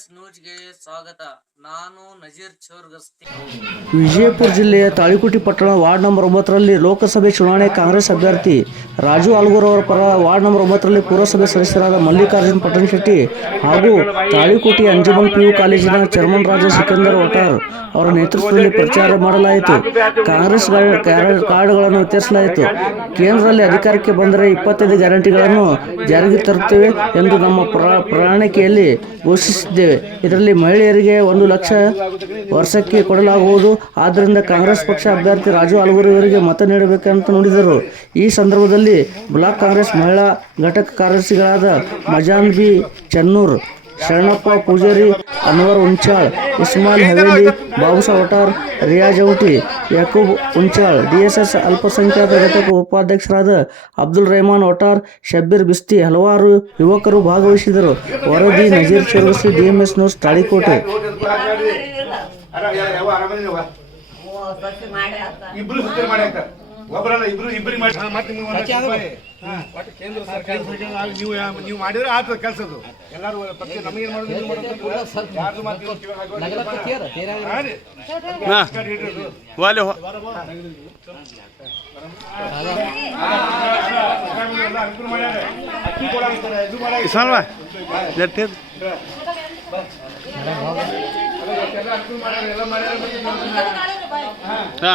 ಸ್ವಾಗತ. ನಾನು ನಜೀರ್ ಚೋರ್ಗಸ್ತಿ. ವಿಜಯಪುರ ಜಿಲ್ಲೆಯ ತಾಳಿಕೋಟಿ ಪಟ್ಟಣ ವಾರ್ಡ್ ನಂಬರ್ ಒಂಬತ್ತರಲ್ಲಿ ಲೋಕಸಭೆ ಚುನಾವಣೆ ಕಾಂಗ್ರೆಸ್ ಅಭ್ಯರ್ಥಿ ರಾಜು ಆಲ್ಗೂರ್ ಅವರ ಪರ ವಾರ್ಡ್ ನಂಬರ್ ಒಂಬತ್ತರಲ್ಲಿ ಪುರಸಭೆ ಸದಸ್ಯರಾದ ಮಲ್ಲಿಕಾರ್ಜುನ್ ಪಟ್ಟಣ ಶೆಟ್ಟಿ ಹಾಗೂ ತಾಳಿಕೋಟಿ ಅಂಜುಮನ್ ಪಿಯು ಕಾಲೇಜಿನ ಚರ್ಮನ್ ರಾಜ ಸಿಕಂದರ್ ಒಟಾರ್ ಅವರ ನೇತೃತ್ವದಲ್ಲಿ ಪ್ರಚಾರ ಮಾಡಲಾಯಿತು. ಕಾಂಗ್ರೆಸ್ ಕಾರ್ಡ್ಗಳನ್ನು ವಿತರಿಸಲಾಯಿತು. ಕೇಂದ್ರದಲ್ಲಿ ಅಧಿಕಾರಕ್ಕೆ ಬಂದರೆ ಇಪ್ಪತ್ತೈದು ಗ್ಯಾರಂಟಿಗಳನ್ನು ಜಾರಿಗೆ ತರುತ್ತೇವೆ ಎಂದು ನಮ್ಮ ಪ್ರ- ಪ್ರಣಾಳಿಕೆಯಲ್ಲಿ ಘೋಷಿಸಿದ್ದೇವೆ. ಇದರಲ್ಲಿ ಮಹಿಳೆಯರಿಗೆ ಒಂದು ಲಕ್ಷ ವರ್ಷಕ್ಕೆ ಕೊಡಲಾಗುವುದು. ಆದ್ದರಿಂದ ಕಾಂಗ್ರೆಸ್ ಪಕ್ಷ ಅಭ್ಯರ್ಥಿ ರಾಜು ಆಲ್ಗೂರು ಇವರಿಗೆ ಮತ ನೀಡಬೇಕಂತ ನುಡಿದರು. ಈ ಸಂದರ್ಭದಲ್ಲಿ ಬ್ಲಾಕ್ ಕಾಂಗ್ರೆಸ್ ಮಹಿಳಾ ಘಟಕ ಕಾರ್ಯದರ್ಶಿಗಳಾದ ಮಜಾನ್ ಬಿ ಚನ್ನೂರ್, ಶರಣಪ್ಪ ಪೂಜಾರಿ, ಅನ್ವರ್ ಉಂಚಾಳ್ ಇಸ್ಮಾನ್ ಹವೇಲಿ, ಬಾಬುಸಾ ಒಟಾರ್ ರಿಯಾ ಜೌಟಿ, ಯಾಕೂಬ್ ಉಂಚಾಳ್ ಡಿಎಸ್ಎಸ್ ಅಲ್ಪಸಂಖ್ಯಾತ ಘಟಕ ಉಪಾಧ್ಯಕ್ಷರಾದ ಅಬ್ದುಲ್ ರೆಹಮಾನ್ ಒಟಾರ್ ಶಬ್ಬೀರ್ ಬಿಸ್ತಿ ಹಲವಾರು ಯುವಕರು ಭಾಗವಹಿಸಿದರು ವರದಿ Nazir Chaurasi D M S news, Talikote. ಹಾಕ್ತಾರೆ ಒಬ್ಬರಲ್ಲ ಇಬ್ರು ಇಬ್ರಿಗೆ ಮಾಡಿ ಮತ್ತೆ ನೀವು ರೂಪಾಯಿ. ಕೇಂದ್ರ ಸರ್ಕಾರ ನೀವು ನೀವು ಮಾಡಿದ್ರೆ ಆತ ಕೆಲಸದು ಎಲ್ಲರೂ ನಮಗೆ ನಮಗೇನು ಮಾಡೋದು ನೀವು ಮಾಡೋದು ಯಾರ್ದು ಮಾತು ನೀವು ಕಿವಿಗೆ ಹಾಕ್ಬೇಡಿ. ಹಾ ರೀ. ಗಾಡಿ ಇಟ್ಟಿರೋದು. ಎಲ್ಲ ಇಬ್ರು ಮಾಡ್ಯಾರೆ. ಅಕ್ಕಿ ಕೊಡಾಕತ್ತಾರೆ, ಇದು ಮಾಡಾಕತ್ತಾರೆ. ಎಲ್ಲ ಅನುಕೂಲ ಮಾಡ್ಯಾರೆ, ಎಲ್ಲ ಮಾಡ್ಯಾರೆ, ಹಾ,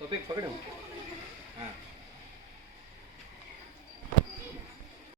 तो पकड़ो।